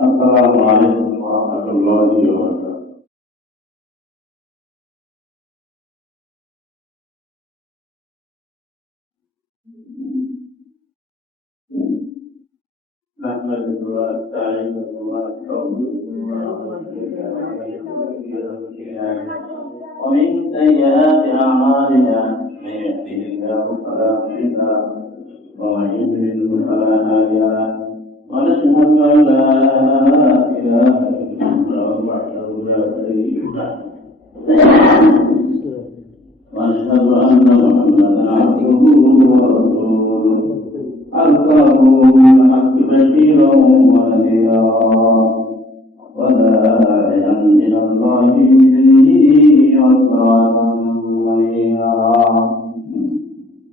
السلام عليكم ورحمة الله وبركاته نحمده ونستعينه ونستغفره ومن سيئات أعمالنا من يهده الله فلا مضل له ومن يضلل فلا هادي له ونشهد أن لا إله إلا الله وحده لا شريك له. ونشهد أن محمدا عبده ورسوله. أرسله بالحق بشيرا ونذيرا. وداعيا إلى الله بإذنه وسراجا منيرا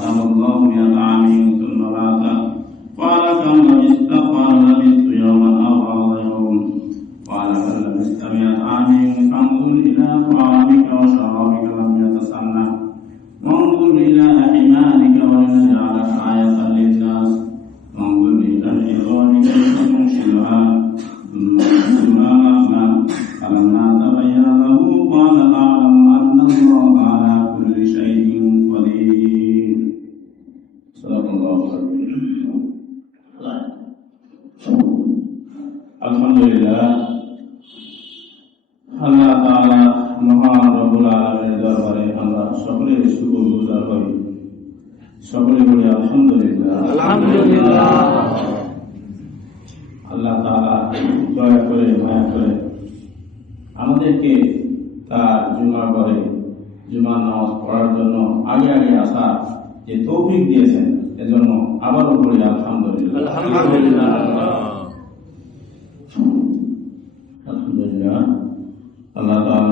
فأماته الله مئة عام আলহামদুলিল্লাহ। আল্লাহ তাআলা মহান রব্বুল আলামিনের দরবারে আমরা সকলে শুকর গুজার হই সকলে বলি আলহামদুলিল্লাহ। আলহামদুলিল্লাহ। আল্লাহ তাআলা দয়া করে মায়া করে আমাদেরকে তার জুমার পরে জুমার নামাজ পড়ার জন্য আগে আগে আসা যে তৌফিক দিয়েছেন এজন্য আবারও বলি আলহামদুলিল্লাহ। আলহামদুলিল্লাহ আল্লাহ তাআলা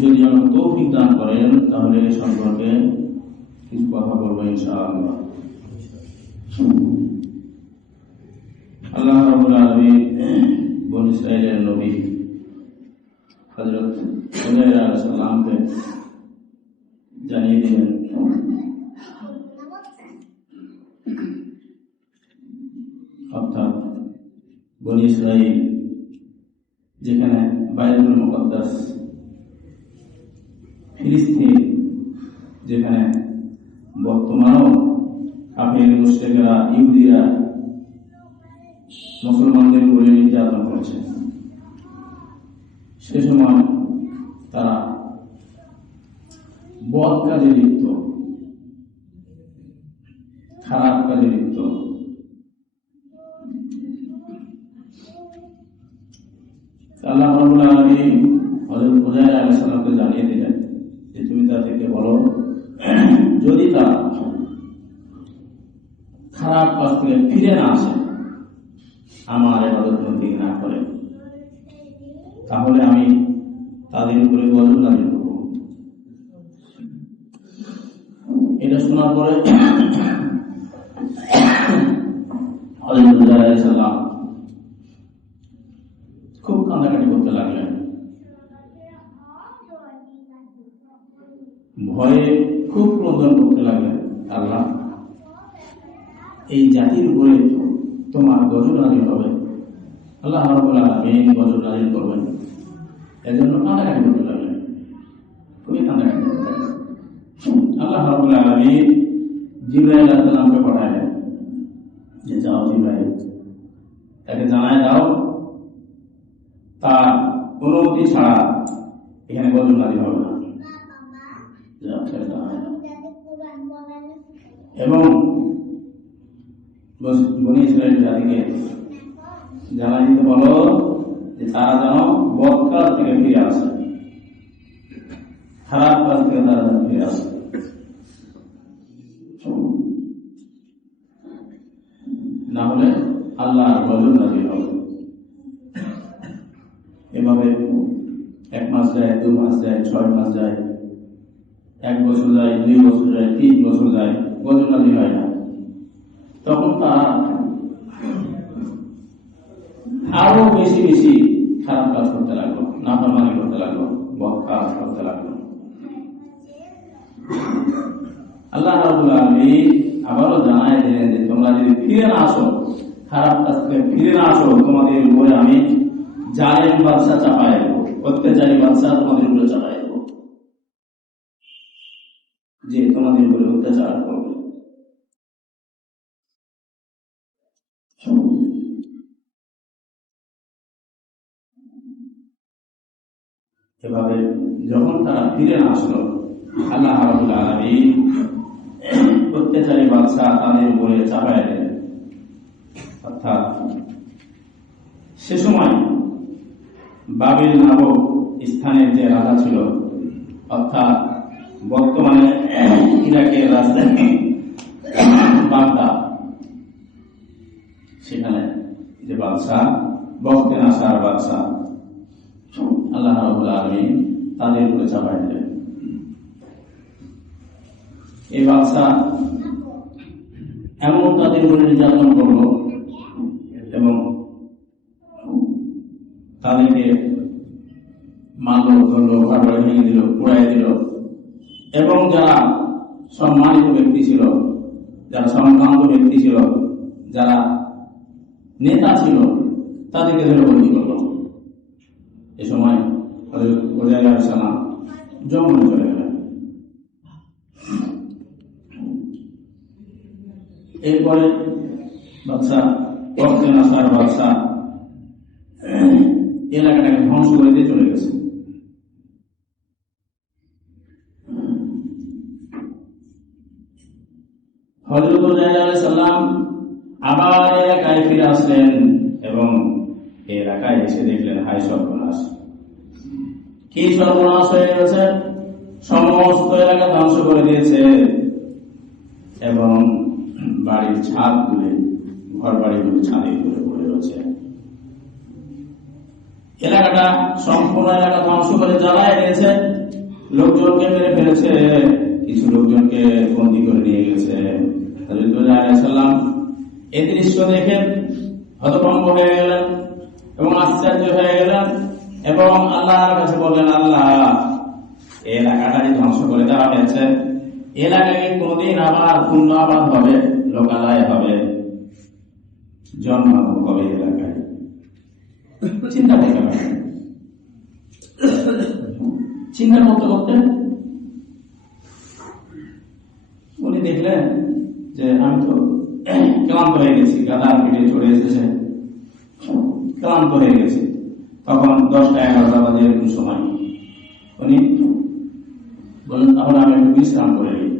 যদি আমার তৌফিক দান করেন, তাহলে এ সম্পর্কে কিছু কথা বলব ইনশাআল্লাহ। আল্লাহ রাব্বুল আলামিন বন ইসরাইলের নবী আলাইহিস সালামকে জানিয়ে দিলেন। অর্থাৎ বনি ইসরাইল যেখানে বাইরুল মুকদ্দাস ফিলিস্তিন যেখানে বর্তমানেও কাফের মুসলিমেরা ইহুদিরা মুসলমানদের উপরে নির্যাতন করেছে। সে সময় তারা বদ কাজে লিপ্ত, খারাপ কাজে লিপ্ত। আল্লাহ হযরত উজাইর আলাইহিস সালামকে জানিয়ে দিলেন তুমি তাদেরকে বলো, যদি তারা খারাপ কাজ থেকে ফিরে না আসে, আমার এবাদত বন্দী না করে, তাহলে আমি তাদের উপরে গজব নাজিল করব। এটা শোনার পরে খুব কান্দাকাটি করতে লাগলেন। ভয়ে খুব ক্রন্দন করতে লাগলেন আল্লাহ। এই জাতির উপরে তোমার গজব নাজিল হবে। আল্লাহ রাব্বুল আলামিন গজব নাজিল করবেন। এজন্য কান্নাকাটি করতে লাগলেন। খুবই কান্নাকাটি করতে লাগলেন। আল্লাহ রাব্বুল আলামিন জিবরাইল আলাইহিস সালামকে পাঠালেন যে যাও জিবরাইল, তাকে জানায় দাও তার অনুমতি ছাড়া এখানে গজব নাজিল হবে না যাও, তাকে জানায় দাও। এবং বনি ইসরায়েল জাতিকে জানা দিতে বলো যে তারা যেন বদ থেকে ফিরে আসে। খারাপ কাজ থেকে তারা যেন ফিরে আসে। না হলে আল্লাহ গজব নাজিল হবে। এভাবে এক মাস যায়, দু মাস যায়, ছয় মাস যায় এক বছর যায়, দুই বছর যায়, তিন বছর যায় গজব হয় না। তখন তারা আরও বেশি বেশি খারাপ কাজ করতে লাগল, নাফরমানি করতে লাগল কাজ করতে লাগল। আল্লাহ রাবুল আলমী আবারও জানায় দিলেন যে, তোমরা যদি ফিরে না আসো, খারাপ কাজ থেকে ফিরে না আসো, তোমাদের উপরে আমি জালেম বাদশা চাপাই অত্যাচারী বাদশা তোমাদের উপরে চাপাই দেবো যে উপরে অত্যাচার করবে এভাবে যখন তারা ফিরে আসলো, আল্লাহ রাবুল আলমী অত্যাচারী বাদশা তাদের উপরে চাপায় দেন। অর্থাৎ সে সময় বাবিল নামক স্থানের যে রাজা ছিল, অর্থাৎ বর্তমানে ইরাকের রাজধানী বাগদা সেখানে যে বাদশাহ বক্তে নাসার বাদশাহ আল্লাহ রাবুল আলমী তাদের উপরে চাপাই দিলেন এই বাদশাহ এমন তাদের উপরে নির্যাতন করল এবং তাদেরকে মারল ধরলো ঘরবাড়ি ভেঙে দিল পুড়াই দিল এবং যারা সম্মানিত ব্যক্তি ছিল, যারা সম্ভ্রান্ত ব্যক্তি ছিল, যারা নেতা ছিল, তাদেরকে ধরে বন্দি করল। এ সময় সালাম জঙ্গলে চলে গেলেন। এরপরে বাদশাহ পক্ষে আসার বাদশাহ এলাকাটাকে ধ্বংস করে দিয়ে চলে গেছে। হজরত সাল্লাম আবার এলাকায় ফিরে আসলেন এবং এলাকায় এসে দেখলেন হাই সর্বনাশ। কি সর্বনাশ হয়ে গেছে? সমস্ত এলাকা ধ্বংস করে দিয়েছে এবং বাড়ির ছাদ তুলে ঘর বাড়িগুলো ছাদে তুলে পড়ে রয়েছে। এলাকাটা সম্পূর্ণ এলাকা ধ্বংস করে জ্বালায় দিয়েছে। লোকজনকে মেরে ফেলেছে। কিছু লোকজনকে বন্দি করে নিয়ে গেছে। সাল্লাম এই দৃশ্য দেখে হতভম্ব হয়ে গেলেন এবং আশ্চর্য হয়ে গেলেন এবং আল্লাহর কাছে বললেন, আল্লাহ, এই এলাকাটা যে ধ্বংস করে দেওয়া হয়েছে। এলাকায় কোনদিন আবার পূর্ণ হবে, লোকালয় হবে, জন্মানো হবে এলাকায়। চিন্তা করতে পারেন চিন্তা করতে করতে উনি দেখলেন যে আমি তো ক্লান্ত হয়ে গেছি গাদার পিঠে চড়ে এসেছে। ক্লান্ত হয়ে গেছি। তখন দশটা এগারোটা বাজে এরকম সময়। উনি বললেন, তাহলে আমি একটু বিশ্রাম করে নিই।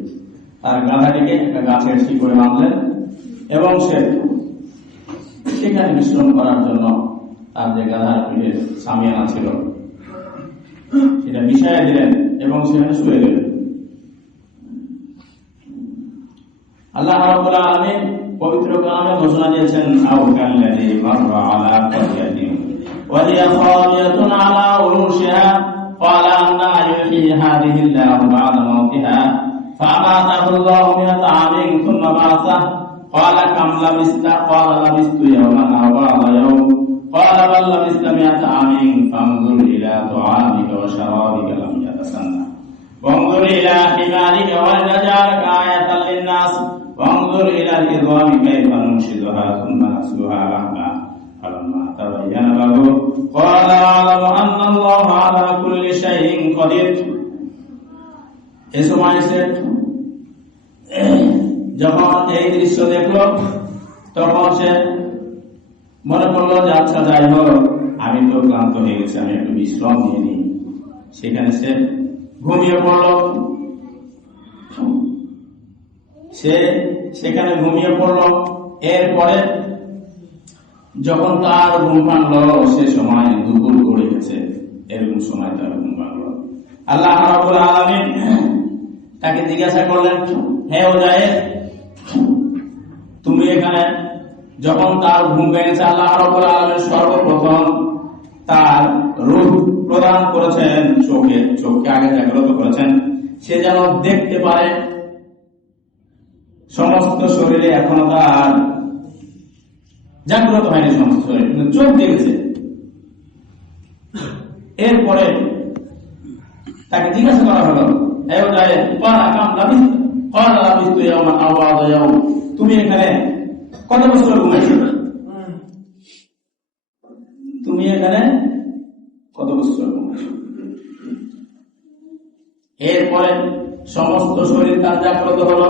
তার গাধাটিকে একটা গাছের শিকড়ে বাঁধলেন এবং সে সেখানে বিশ্রাম করার জন্য তার যে গাধার পিঠে সামিয়ানা ছিল, সেটা বিষয়ে দিলেন এবং সেখানে শুয়ে গেলেন। আল্লাহ রাব্বুল আলামিন পবিত্র কালামে ঘোষণা দিয়েছেন আও কাল্লাযী মাররা আলা qaryatin ওয়া হিয়া খাওয়াতিয়াতুন আলা উরুশিহা قال أنا يحيي هذه الله بعد موتها فأماته الله مئة عام ثم بعثه قال كم لبثت قال لبثت يوما أو بعض يوم قال بل لبثت مئة عام فانظر إلى طعامك وشرابك لم يتسنى وانظر إلى حمارك ولنجعلك آية للناس وانظر إلى العظام كيف ننشدها ثم نكسوها لحما فلما تبين له قال أعلم أن الله على كل شيء قدير এ সময় সে যখন এই দৃশ্য দেখলো তখন সে মনে করলো যে আচ্ছা যাই হোক আমি তো ক্লান্ত হয়ে গেছি আমি একটু বিশ্রাম নিয়ে নিই সেখানে সে ঘুমিয়ে পড়ল সে সেখানে ঘুমিয়ে পড়ল। এরপরে যখন তার ঘুম ভাঙলো, সে সময় দুপুর গড়ে গেছে। এরকম সময় তার ঘুম ভাঙলো। আল্লাহ রাব্বুল আলামিন তাকে জিজ্ঞাসা করলেন, হে ওজায়ের তুমি এখানে যখন তার ঘুম ভেঙেছে, আল্লাহ রাব্বুল আলামিন সর্বপ্রথম তার রূপ প্রদান করেছেন, চোখে, চোখকে আগে জাগ্রত করেছেন। সে যেন দেখতে পারে সমস্ত শরীরে এখনও তার জাগ্রত হয়নি সমস্ত চোখ দেখেছে। এরপরে তাকে জিজ্ঞাসা করা হলো তুমি এখানে কত তুমি এখানে কত এরপরে সমস্ত শরীর তার জাগ্রত হলো।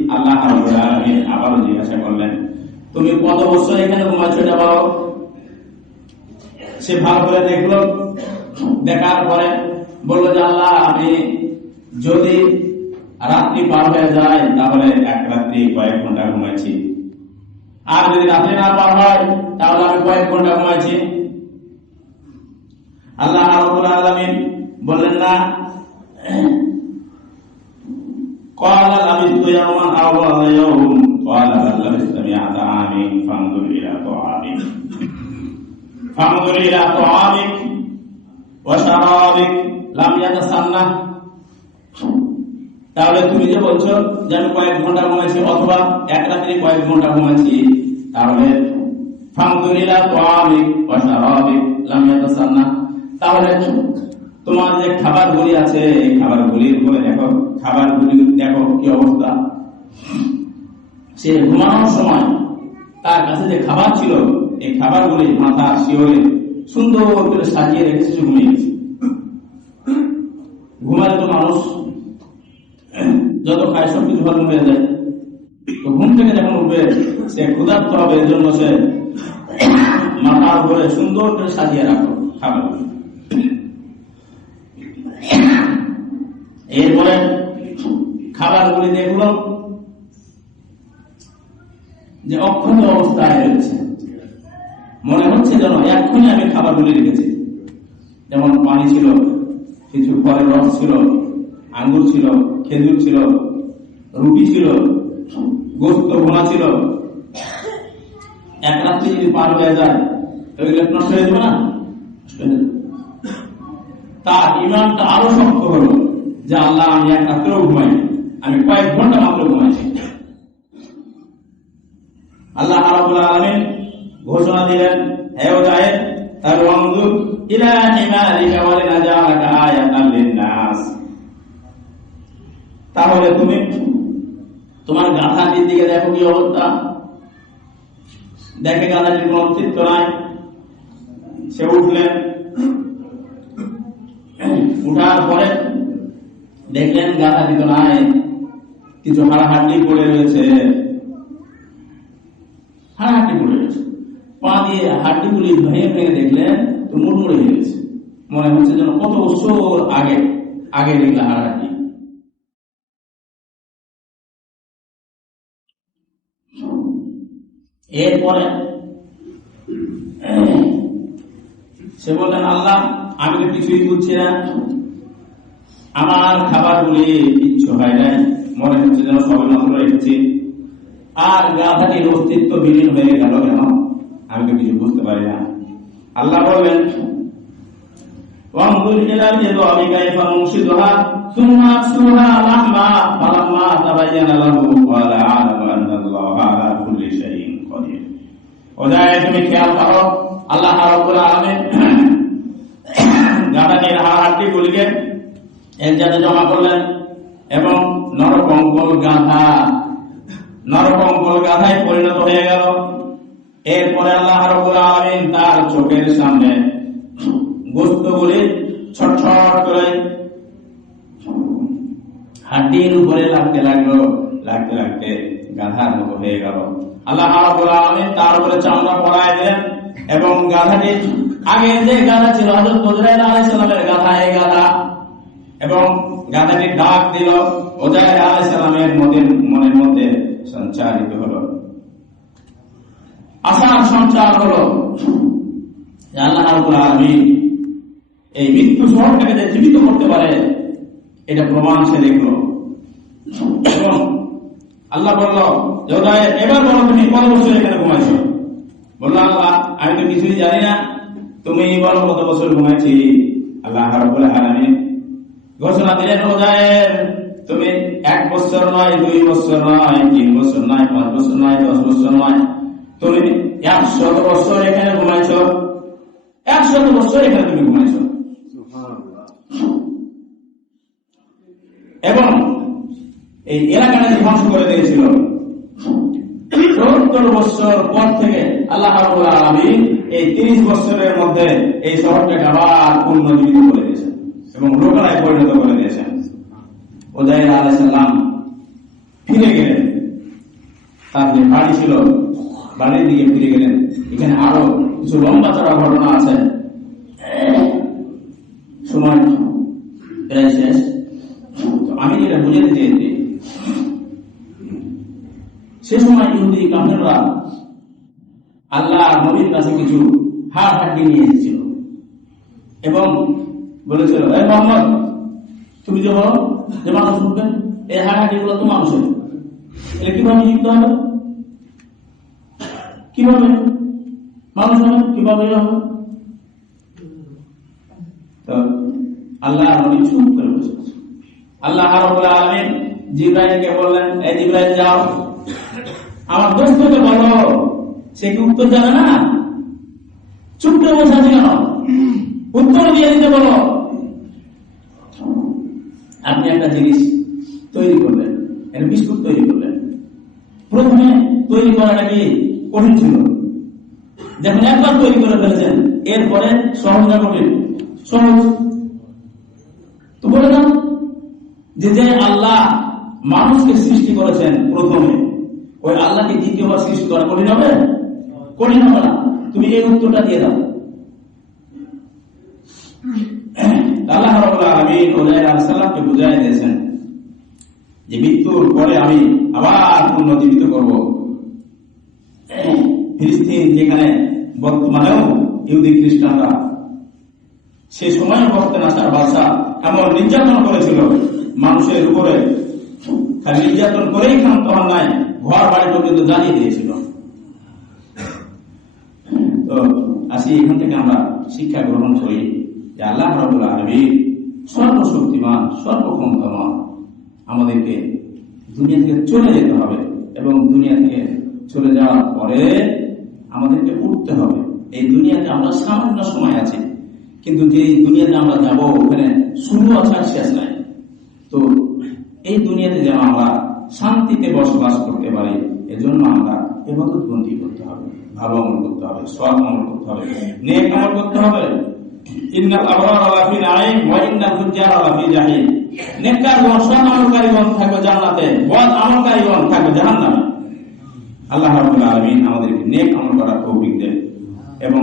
আল্লাহ আবারও জিজ্ঞাসা করলেন, তুমি কত বছর এখানে ঘুমাচ্ছ এটা বলো? সে ভালো করে দেখল। দেখার পরে বলল যে, আল্লাহ, আমি যদি রাত্রি পার হয়ে যায়, তাহলে এক রাত্রি কয়েক ঘণ্টা ঘুমাইছি। আর যদি রাত্রি না পার হয়, তাহলে আমি কয়েক ঘণ্টা ঘুমাইছি। আল্লাহ আলামিন বললেন, না قال لبثت يوما أو بعض يوم قال بل لبثت مئة عام فانظر إلى طعامك فانظر إلى طعامك وشرابك لم يتسنه তাহলে তুমি যে বলছো যে আমি কয়েক ঘন্টা ঘুমাইছি অথবা এক রাত্রি কয়েক ঘন্টা ঘুমাইছি তাহলে ফাংদুরিলা তোয়ামিক ওয়াশারাবিক লাম ইয়াতাসান্না তাহলে তোমার যে খাবারগুলি আছে, এই খাবারগুলির উপরে দেখো, খাবারগুলি দেখো কি অবস্থা। সে ঘুমানোর সময় তার কাছে যে খাবার ছিল, এই খাবারগুলি মাথা শিওরে সুন্দর করে সাজিয়ে রেখেছে সে ঘুমিয়ে গেছে। ঘুমালে তো মানুষ, যত খায় সব কিছু হজম হয়ে যায়। তো ঘুম থেকে যখন উঠবে, সে ক্ষুধার্ত হবে, এর জন্য সে মাথার উপরে সুন্দর করে সাজিয়ে রাখো খাবার এরপরে খাবার খাবারগুলি দেখল যে অক্ষত অবস্থায় রয়েছে। মনে হচ্ছে যেন এক্ষুনি আমি খাবার খাবারগুলি রেখেছি। যেমন পানি ছিল, কিছু ফলের রস ছিল, আঙ্গুর ছিল, খেজুর ছিল, রুটি ছিল, গোস্ত, ভোনা ছিল। এক রাত্রি যদি পার হয়ে যায় নষ্ট হয়ে যাবে না? তার ইমানটা আরও শক্ত হলো। যে আল্লাহ, আমি এক রাত্রেও ঘুমাই আমি কয়েক ঘণ্টা মাত্র ঘুমাইছি। আল্লাহ রাব্বুল আলামিন ঘোষণা দিলেন, হে ওজায়েদ তার বন্ধু ইলা আয়াতান তাহলে তুমি তোমার গাধাটির দিকে দেখো কি অবস্থা? দেখে গাধাটির কোন অস্তিত্ব নাই। সে উঠলেন। উঠার পরে দেখলেন গাধাটি তো নাই। কিছু হাড়াহাড্ডি পড়ে রয়েছে। হাড়াহাড্ডি পড়ে রয়েছে। পা দিয়ে হাড্ডিগুলি ভেঙে ভেঙে দেখলেন তো মুড়মুড়ে গেছে মনে হচ্ছে যেন কত বছর আগে আগে দেখলে হাড়াহাড্ডি এরপরে সে বললেন, আল্লাহ, আমি তো কিছুই বুঝছি না। আমার খাবারগুলি কিচ্ছু হয় নাই। মনে হচ্ছে যেন সবাই মাত্র এসেছে আর গাধাটির অস্তিত্ব বিলীন হয়ে গেল কেন? আমি তো কিছু বুঝতে পারি না। আল্লাহ বলবেন তুমি খেয়াল আল্লাহ গাধাটির হাড় হাড়টি গুলিকে এক জমা করলেন এবং নরকঙ্কল গাধা নরকঙ্কল গাধায় পরিণত হয়ে গেল। এরপরে আল্লাহ আলামিন তার চোখের সামনে গোস্তগুলি ছটছট করে হাড্ডির উপরে লাগতে লাগল, লাগতে লাগতে গাধার মতো হয়ে গেল। আল্লাহ আলামিন তার উপরে চামড়া পরায় দিলেন এবং গাধাটি, আগে যে গাধা ছিল, হযরত মুজরাইল আলাইহিস সালামের গাধা, এই গাধা এবং গাধাটি ডাক দিল ওজাইর আলাইহিস সালামের মনের মনের মধ্যে সঞ্চারিত হলো। আশার সঞ্চার হলো আল্লাহ আলামিন এই মৃত্যু শহরটাকে যে জীবিত করতে পারে, এটা প্রমাণ সে দেখল। এবং আল্লাহ বলল যে এবার বলো তুমি কত বছর এখানে ঘুমাইছো? বলল, আল্লাহ, আমি তো কিছুই জানি না। তুমি বলো কত বছর ঘুমাইছি? আল্লাহ রাব্বুল আলামিন ঘোষণা দিলেন ওদায়ের তুমি এক বছর নয়, দুই বছর নয়, তিন বছর নয়, পাঁচ বছর নয়, দশ বছর নয়। তুমি একশত বছর এখানে ঘুমাইছো। একশত বছর এখানে তুমি ঘুমাইছো। এবং এই এলাকাটা ধ্বংস করে দিয়েছিল, সত্তর বছর পর থেকে আল্লাহ আলামিন এই তিরিশ বছরের মধ্যে এই শহরটাকে আবার পুনর্জীবিত করে দিয়েছেন। এবং লোকালয় পরিণত করে দিয়েছেন। ওজাইর আলাইহিস সালাম ফিরে গেলেন। তার যে বাড়ি ছিল, বাড়ির দিকে ফিরে গেলেন। এখানে আরও কিছু লম্বা চড়া ঘটনা আছে। সময় আমি যেটা বুঝাতে চেয়েছি, সে সময় ইহুদি কাফেররা আল্লাহ নবীর কাছে কিছু হাড় হাড্ডি নিয়ে এসেছিল। এবং বলেছিল এই মোহাম্মদ, তুমি যে বলো যে মানুষ উঠবেন এই হাড় হাড্ডি গুলো তো মানুষের? এটা কীভাবে যুক্ত হবে? কীভাবে? মানুষ হবে, কীভাবে হবে? আল্লাহ। আল্লাহ যাও। আমার দোস্তকে সে উত্তর না? কেন? উত্তর দিয়ে দিতে বলো। আপনি একটা জিনিস তৈরি করলেন, একটা বিস্কুট তৈরি করলেন। প্রথমে তৈরি করাটা কি কঠিন ছিল? যখন একবার তৈরি করে ফেলেছেন, এরপরে সহজ না কঠিন? সহজ। তো বলে দাও যে যে আল্লাহ মানুষকে সৃষ্টি করেছেন প্রথমে, ওই আল্লাহকে দ্বিতীয়বার সৃষ্টি করা কঠিন হবে? কঠিন হবে না। তুমি এই উত্তরটা দিয়ে দাও আল্লাহ রাব্বুল বুঝাই দিয়েছেন। যে মৃত্যুর পরে আমি আবার পুনর্জীবিত করব। ফিলিস্তিন যেখানে বর্তমানেও ইহুদি খ্রিস্টানরা সে সময় বক্তে নাসার বাদশা এমন নির্যাতন করেছিল। মানুষের উপরে নির্যাতন করেই ক্ষান্ত নাই, ঘর বাড়ি পর্যন্ত জ্বালিয়ে দিয়েছিল। তো আসি, এখান থেকে আমরা শিক্ষা গ্রহণ করি যে আল্লাহ রাবুল আলমী সর্বশক্তিমান, সর্বক্ষমতামান আমাদেরকে দুনিয়া থেকে চলে যেতে হবে এবং দুনিয়া থেকে চলে যাওয়ার পরে আমাদেরকে উঠতে হবে। এই দুনিয়াতে আমরা সামান্য সময় আছি, কিন্তু যে দুনিয়াতে আমরা যাব, ওখানে শুরু আছে আর শেষ নাই। তো এই দুনিয়াতে যেন আমরা শান্তিতে বসবাস করতে পারি, এজন্য আমরা এবাদত বন্দি করতে হবে, ভালো আমল করতে হবে, সৎ আমল করতে হবে, নেক আমল করতে হবে। ইন্নাল আবরার লাফি নাঈম ওয়া ইন্নাল ফুজ্জার লাফি জাহিম। নেককারগণ সৎ আমলকারীগণ থাকবে জান্নাতে, বদ আমলকারীগণ থাকবে জাহান্নামে। আল্লাহ রাব্বুল আলামিন আমাদেরকে নেক এবং